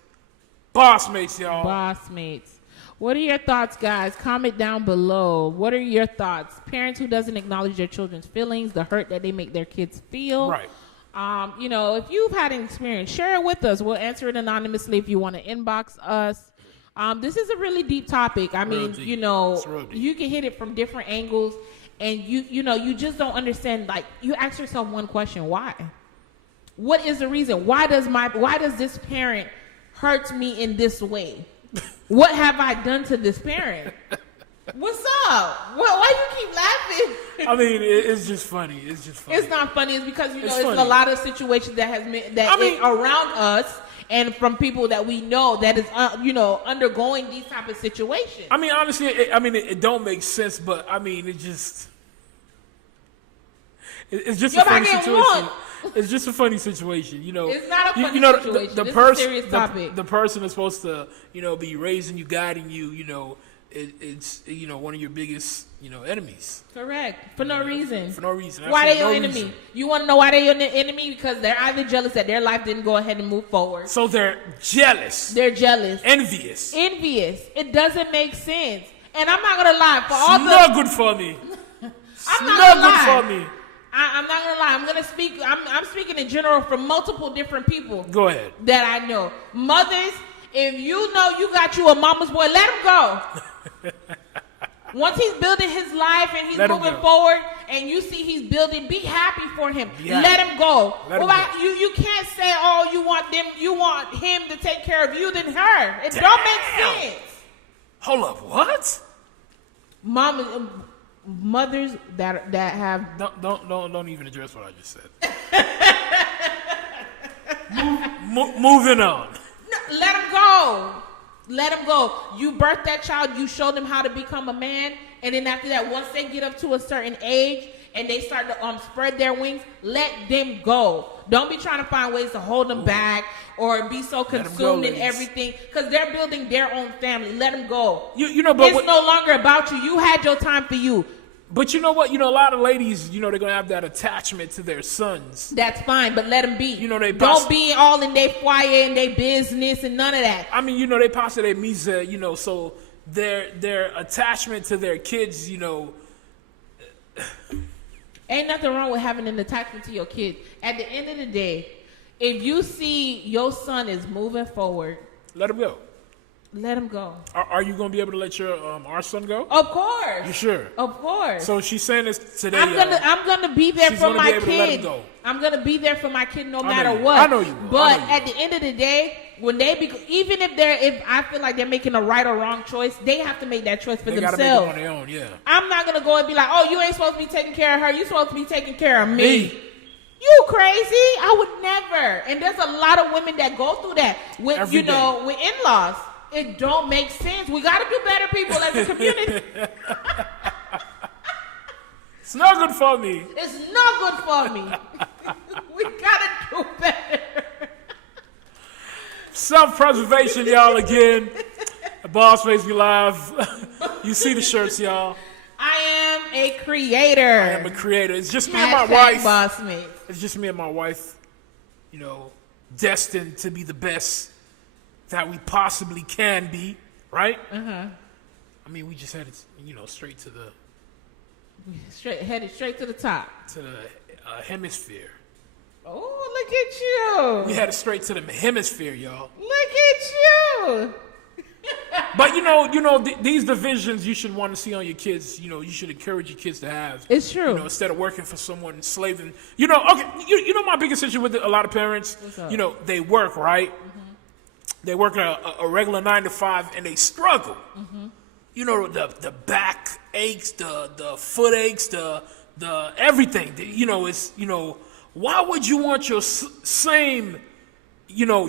Boss mates, y'all. Boss mates. What are your thoughts, guys? Comment down below. What are your thoughts? Parents who doesn't acknowledge their children's feelings, the hurt that they make their kids feel. Right. If you've had an experience, share it with us. We'll answer it anonymously if you want to inbox us. This is a really deep topic. I mean, you can hit it from different angles, and you just don't understand. Like, you ask yourself one question: why? What is the reason? Why does this parent hurt me in this way? What have I done to this parent? What's up? Why you keep laughing? I mean, it's just funny. It's not funny. It's because it's a lot of situations that around us and from people that we know that is undergoing these type of situations. I mean, honestly, it don't make sense, but I mean, it's just a funny situation. It's just a funny situation, It's not a funny situation. It's a serious topic. The person is supposed to, be raising you, guiding you. It's one of your biggest, enemies. Correct. For no reason. For no reason. Why they your enemy? Reason. You want to know why they your enemy? Because they're either jealous that their life didn't go ahead and move forward. So they're jealous. They're jealous. Envious. It doesn't make sense. And I'm not gonna lie. Not good for me. I'm not gonna lie. Good for me. I'm not gonna lie. I'm gonna speak. I'm speaking in general from multiple different people. Go ahead. That I know. Mothers, if you know you got you a mama's boy, let him go. Once he's building his life and he's moving forward, and you see he's building, be happy for him. Yeah. Let him go. You can't say, oh, you want him to take care of you than her. It don't make sense. Hold up, what? Mothers that have don't even address what I just said. Moving on. No, let him go. Let him go. You birth that child. You show them how to become a man, and then after that, once they get up to a certain age and they start to spread their wings, let them go. Don't be trying to find ways to hold them back or be so consumed in everything because they're building their own family. Let them go. But it's no longer about you. You had your time for you. But you know what? A lot of ladies, they're going to have that attachment to their sons. That's fine, but let them be. Don't be all in their foyer and their business and none of that. I mean, they pass their misa, so their attachment to their kids, Ain't nothing wrong with having an attachment to your kids. At the end of the day, if you see your son is moving forward, let him go. Let him go. Are you going to be able to let your our son go? Of course. You sure? Of course. So she's saying this today. I'm gonna be there for my kid. I'm gonna be there for my kid no matter what. I know you will. But at the end of the day, when even if I feel like they're making a right or wrong choice, they have to make that choice for themselves. They gotta make it on their own. Yeah. I'm not gonna go and be like, oh, you ain't supposed to be taking care of her. You supposed to be taking care of me. You crazy? I would never. And there's a lot of women that go through that with Every day. with in-laws. It don't make sense. We got to do better, people, as a community. It's not good for me. It's not good for me. We got to do better. Self-preservation, y'all, again. The Boss Makes Me Live. You see the shirts, y'all. I am a creator. I am a creator. It's just me and my wife. Boss Mates. It's just me and my wife, destined to be the best that we possibly can be, right? Uh-huh. I mean, we just headed, straight to the... Headed straight to the top. To the hemisphere. Oh, look at you. We headed straight to the hemisphere, y'all. Look at you. But, these divisions you should want to see on your kids, you should encourage your kids to have. It's true. Instead of working for someone, enslaving. My biggest issue with a lot of parents, they work, right? Mm-hmm. They work a regular 9 to 5 and they struggle. Mm-hmm. The back aches, the foot aches, the everything. Why would you want your same,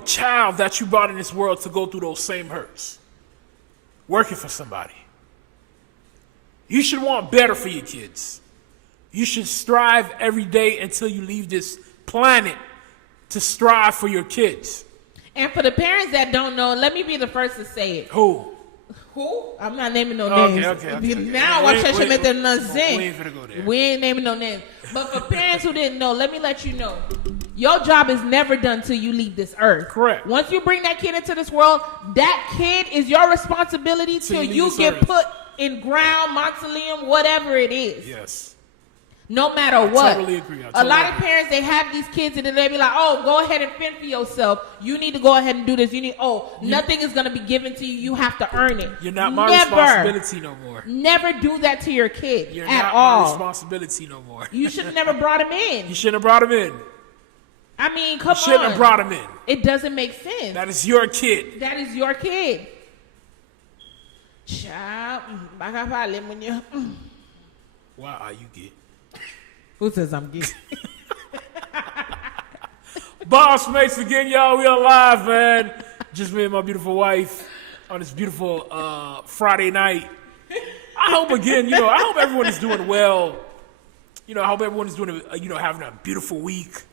child that you brought in this world to go through those same hurts? Working for somebody. You should want better for your kids. You should strive every day until you leave this planet to strive for your kids. And for the parents that don't know, let me be the first to say it. Who? I'm not naming no names. Okay. Now watch that shit make them We ain't finna go there. We ain't naming no names. But for parents who didn't know, let me let you know. Your job is never done till you leave this earth. Correct. Once you bring that kid into this world, that kid is your responsibility till you get put in ground, mausoleum, whatever it is. Yes. No matter what. I totally agree. A lot of parents, they have these kids and then they be like, oh, go ahead and fend for yourself. You need to go ahead and do this. Nothing is going to be given to you. You have to earn it. You're not my responsibility no more. Never do that to your kid You're at not all. my responsibility no more. You should have never brought him in. You shouldn't have brought him in. I mean, come on. You shouldn't have brought him in. It doesn't make sense. That is your kid. That is your kid. Child. Why are you gay? Who says I'm gay? Boss Mates again, y'all. We are live, man. Just me and my beautiful wife on this beautiful Friday night. I hope everyone is doing well. I hope everyone is doing, having a beautiful week.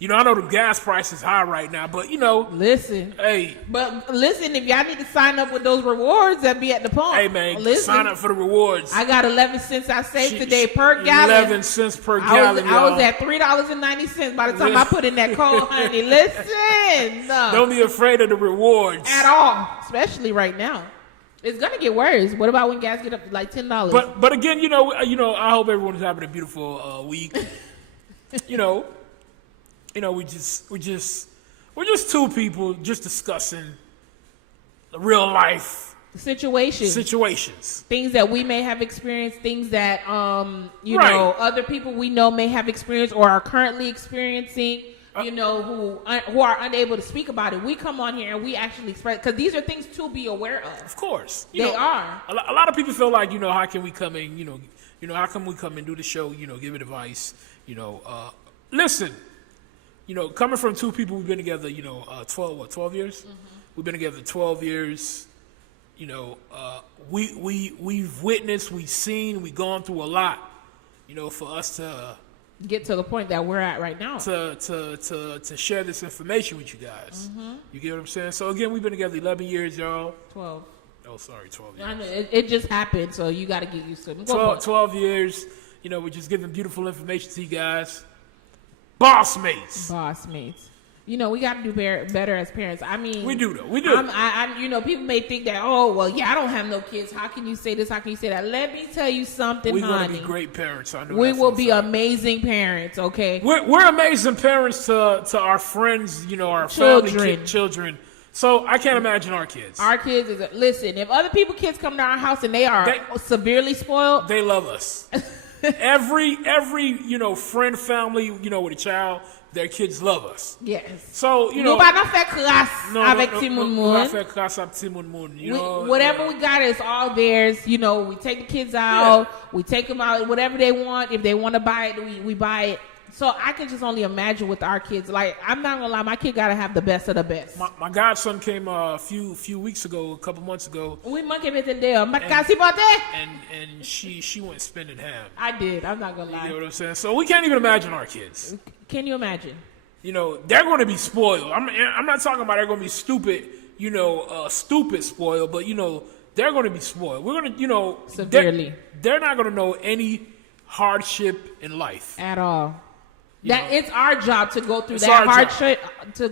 I know the gas price is high right now, but Listen. Hey. But listen, if y'all need to sign up with those rewards that be at the pump. Hey, man, sign up for the rewards. I got 11 cents I saved today per gallon. 11 cents per gallon, I was at $3.90 by the time I put in that cold, honey. Listen. Don't be afraid of the rewards. At all. Especially right now. It's going to get worse. What about when gas get up to like $10? But again, I hope everyone's having a beautiful week. We're just two people just discussing the real life situations. Things that we may have experienced, things that other people we know may have experienced or are currently experiencing. Who are unable to speak about it. We come on here and we actually express, because these are things to be aware of. Of course, they are. A lot of people feel like how can we come in? How come we come and do the show? Give advice. Listen. Coming from two people, we've been together, 12 years? Mm-hmm. We've been together 12 years. We've witnessed, we've seen, we've gone through a lot, for us to get to the point that we're at right now. To share this information with you guys. Mm-hmm. You get what I'm saying? So again, we've been together 11 years, y'all. 12. Oh, sorry, 12 years. I know, it just happened, so you got to get used to it. 12 years, we're just giving beautiful information to you guys. Boss Mates. We got to do better as parents. I mean, we do though. We do. People may think that, I don't have no kids. How can you say this? How can you say that? Let me tell you something, honey. We're going to be great parents. I know we will be amazing parents. Okay. We're amazing parents to our friends. Our family, children. So I can't imagine our kids. Our kids listen. If other people's kids come to our house and they are severely spoiled, they love us. Every friend, family, with a child, their kids love us. Yes. So, Whatever we got is all theirs. We take the kids out. Yeah. We take them out. Whatever they want. If they want to buy it, we buy it. so I can just only imagine with our kids. Like, I'm not gonna lie, my kid gotta have the best of the best. My godson came a few weeks ago, a couple months ago. We monkey entendeu. Casi bote. And she went spending ham. I did. I'm not gonna lie. You know what I'm saying? So we can't even imagine our kids. Can you imagine? You know, they're going to be spoiled. I'm not talking about they're going to be stupid. You know, stupid spoiled, but you know they're going to be spoiled. We're going to, you know, severely. They're not going to know any hardship in life at all. It's our job to go through it's that hardship, to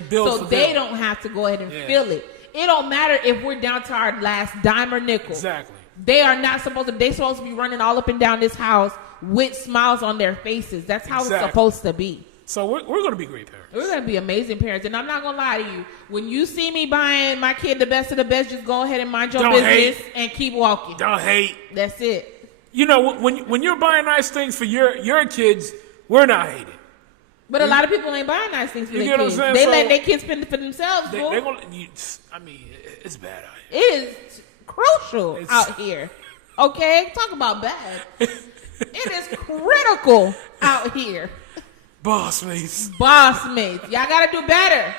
build so they don't have to go ahead and feel it. It don't matter if we're down to our last dime or nickel. Exactly. They are not supposed to. They're supposed to be running all up and down this house with smiles on their faces. That's how it's supposed to be. So we're going to be great parents. We're going to be amazing parents. And I'm not going to lie to you. When you see me buying my kid the best of the best, just go ahead and mind your business and keep walking. Don't hate. That's it. You know, when you're buying nice things for your kids, we're not hating. But a lot of people ain't buying nice things for their kids. They let their kids spend it for themselves. It's bad out here. It is crucial out here. Okay? Talk about bad. It is critical out here. Boss mates. Y'all got to do better.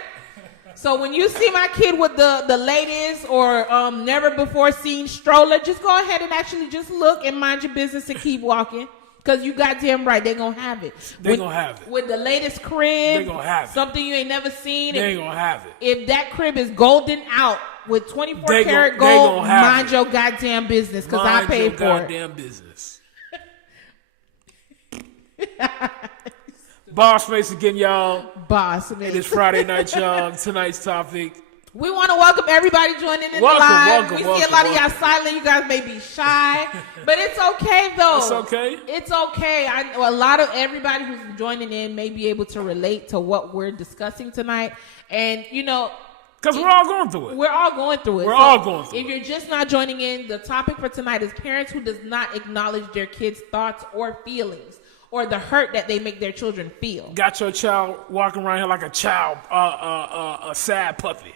So when you see my kid with the latest or never before seen stroller, just go ahead and actually just look and mind your business and keep walking. Because you goddamn right, they're going to have it. They're going to have it. With the latest crib. They're going to have it. Something you ain't never seen. They're going to have it. If that crib is golden out with 24 karat gold, mind your goddamn business because I paid for it. Mind your goddamn business. Boss mates again, y'all. Boss mates. It is Friday night, y'all. Tonight's topic. We want to welcome everybody joining in live. We see a lot of y'all silent. You guys may be shy, but it's okay though. It's okay. It's okay. A lot of everybody who's joining in may be able to relate to what we're discussing tonight, and you know. Because we're all going through it. We're all going through it. If you're just not joining in, the topic for tonight is parents who does not acknowledge their kids' thoughts or feelings, or the hurt that they make their children feel. Got your child walking around here like a child, a sad puppy.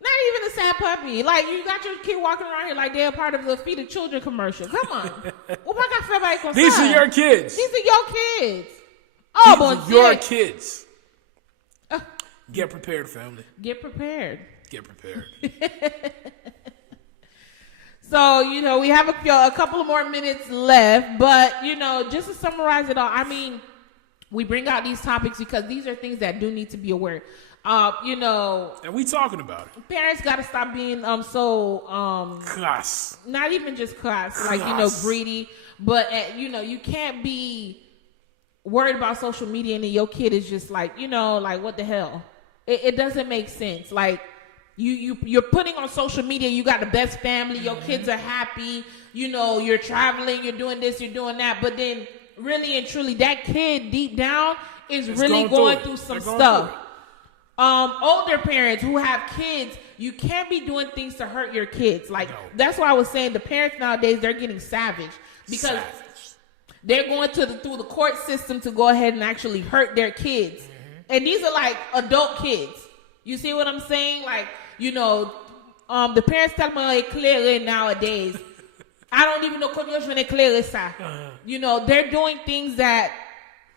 Not even a sad puppy. Like, you got your kid walking around here like they're part of the Feed the Children commercial. Come on. These are your kids. These are your kids. Oh, these are your kids. Get prepared, family. Get prepared. Get prepared. So, you know, we have a couple of more minutes left, but, you know, just to summarize it all, I mean, we bring out these topics because these are things that do need to be aware. You know, and we talking about it. Parents got to stop being class. Not even just class, like, you know, greedy, but you know, you can't be worried about social media and then your kid is just like, you know, like, what the hell? It doesn't make sense. Like, you're putting on social media, you got the best family, your kids are happy, you know, you're traveling, you're doing this, you're doing that, but then really and truly that kid deep down is really going through some stuff. Older parents who have kids, you can't be doing things to hurt your kids. Like, that's why I was saying the parents nowadays, they're getting savage because they're going through the court system to go ahead and actually hurt their kids. And these are like adult kids. You see what I'm saying? Like, you know, the parents tell me clearly nowadays. I don't even know you know, they're doing things that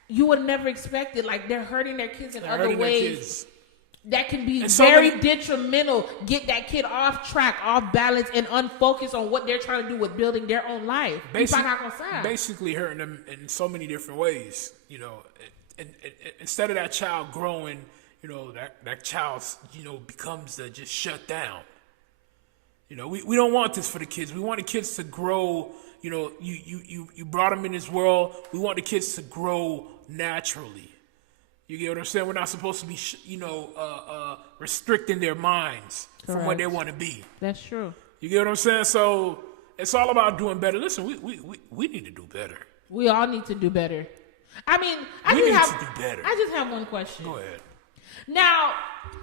you would never expected. Like, they're hurting their kids in other ways. That can be very detrimental, get that kid off track, off balance, and unfocused on what they're trying to do with building their own life. Basically hurting them in so many different ways, you know. And instead of that child growing, you know, that child, you know, becomes just shut down. You know, we don't want this for the kids. We want the kids to grow, you know, you brought them in this world. We want the kids to grow naturally. You get what I'm saying? We're not supposed to be, restricting their minds from what they want to be. That's true. You get what I'm saying? So it's all about doing better. Listen, we need to do better. We all need to do better. I mean, I just have one question. Go ahead. Now,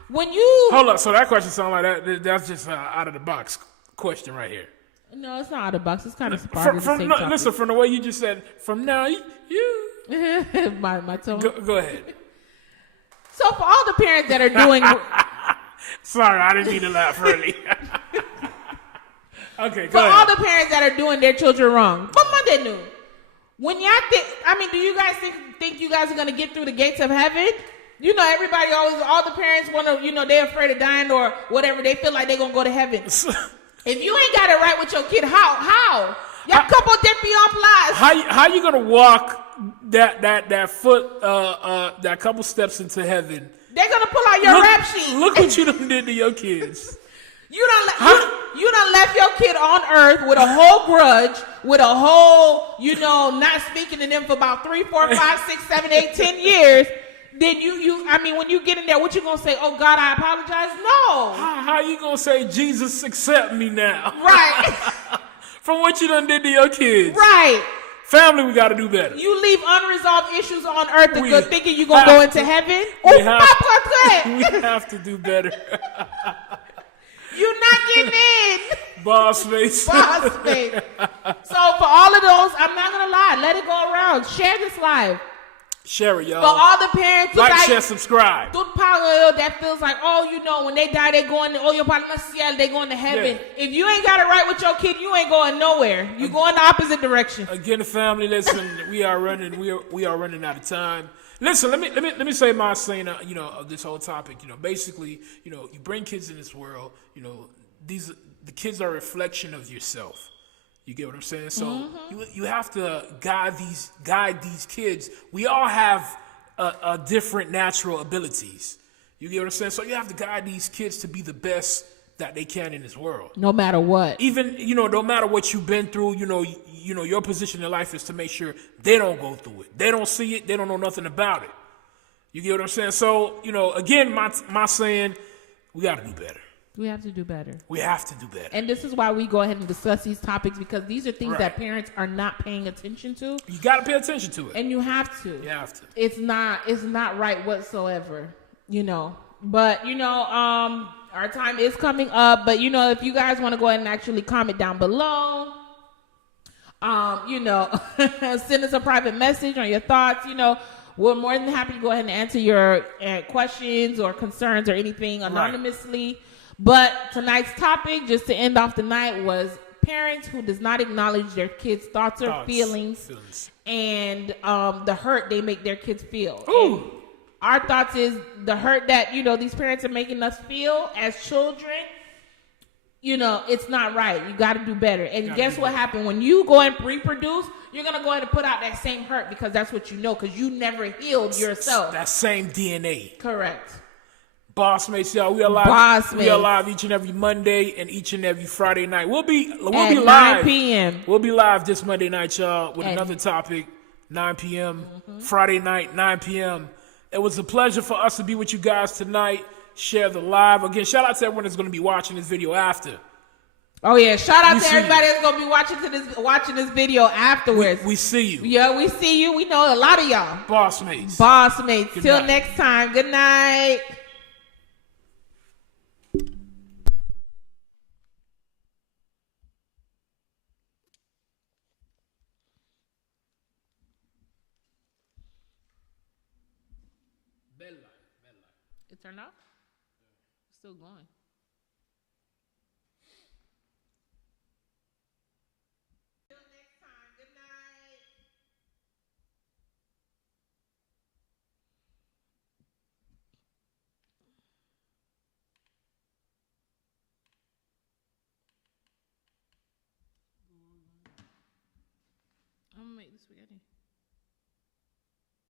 when you... Hold up. So that question sounds like that. That's just out of the box question right here. No, it's not out of the box. It's kind of part of the same topic. Listen, from the way you just said, from now, you... my tone. Go ahead. So for all the parents that are doing... Sorry, I didn't mean to laugh early. Okay, go ahead. For all the parents that are doing their children wrong, what Monday knew? When y'all think, do you guys think you guys are gonna get through the gates of heaven? You know, everybody always, all the parents want to, they're afraid of dying or whatever. They feel like they're gonna go to heaven. If you ain't got it right with your kid, how? Y'all couple different lives. How you gonna walk that foot that couple steps into heaven? They're gonna pull out your rap sheet. Look what you done did to your kids. You done left your kid on earth with a whole grudge, with a whole, not speaking to them for about 3, 4, 5, 6, 7, 8, 10 years. Then when you get in there, what you gonna say? Oh God, I apologize? No. How you gonna say Jesus accept me now? Right. From what you done did to your kids. Right. Family, we gotta do better. You leave unresolved issues on earth and good thinking you're gonna go into heaven? We have to do better. You're not getting in. Boss face. Boss face. So for all of those, I'm not gonna lie. Let it go around. Share this live. Share it, y'all. For all the parents, share, subscribe. That feels like, when they die, they going to, they going to heaven. Yeah. If you ain't got it right with your kid, you ain't going nowhere. You going the opposite direction. Again, the family, listen, we are running out of time. Listen, let me say my saying, of this whole topic. Basically, you bring kids in this world. The kids are a reflection of yourself. You get what I'm saying? So you have to guide these kids. We all have a different natural abilities. You get what I'm saying? So you have to guide these kids to be the best that they can in this world. No matter what. Even, no matter what you've been through, your position in life is to make sure they don't go through it. They don't see it. They don't know nothing about it. You get what I'm saying? So, again, my saying, we got to do better. We have to do better. We have to do better. And this is why we go ahead and discuss these topics, because these are things that parents are not paying attention to. You got to pay attention to it. And you have to. You have to. It's not right whatsoever, But, our time is coming up. But, if you guys want to go ahead and actually comment down below, send us a private message on your thoughts, We're more than happy to go ahead and answer your questions or concerns or anything anonymously. Right. But tonight's topic, just to end off the night, was parents who does not acknowledge their kids' thoughts or feelings. And the hurt they make their kids feel. Ooh. Our thoughts is the hurt that, these parents are making us feel as children, it's not right. You got to do better. And guess what happened? When you go and reproduce, you're going to go ahead and put out that same hurt because that's what because you never healed yourself. That same DNA. Correct. Boss mates, y'all. We are live. We are live each and every Monday and each and every Friday night. We'll be live 9 p.m. We'll be live this Monday night, y'all, with another topic. 9 p.m. Friday night, 9 p.m. It was a pleasure for us to be with you guys tonight. Share the live again. Shout out to everyone that's going to be watching this video after. Oh yeah! Shout out to everybody that's going to be watching this video afterwards. We see you. Yeah, we see you. We know a lot of y'all. Boss mates. Till next time. Good night. It turned off? It's still going. Till next time. Good night. I'm gonna make the spaghetti.